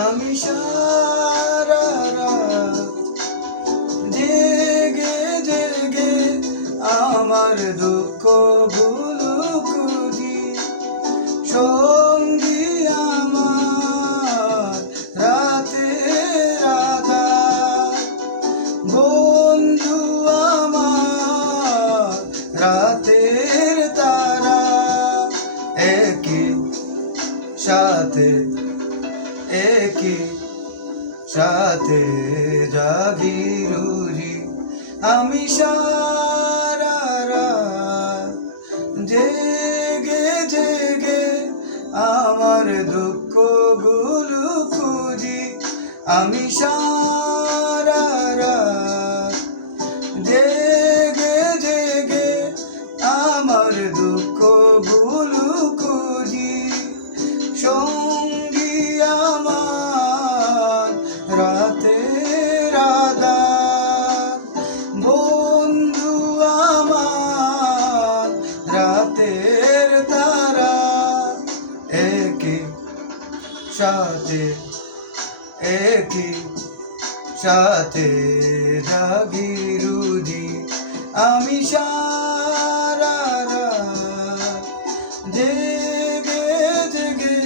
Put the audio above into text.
আমি সারা রাত জেগে জেগে আমার দুঃখ গুলো খুঁজি, সঙ্গী আমার রাতের আঁধার, বন্ধু আমার রাতের তারা, একই সাথে একই সাথে জাগি রুজি। আমি সারা রাত জেগে জেগে আমার দুঃখ গুলো খুঁজি, আমি সারা রাত জেগে জেগে আমার দুঃখ গুলো খুঁজি, সঙ্গী আমার রাতের আঁধার, বন্ধু আমার রাতের তারা, একই সাথে একই সাথে জাগি রুজি। আমি সারা রাত জেগে জেগে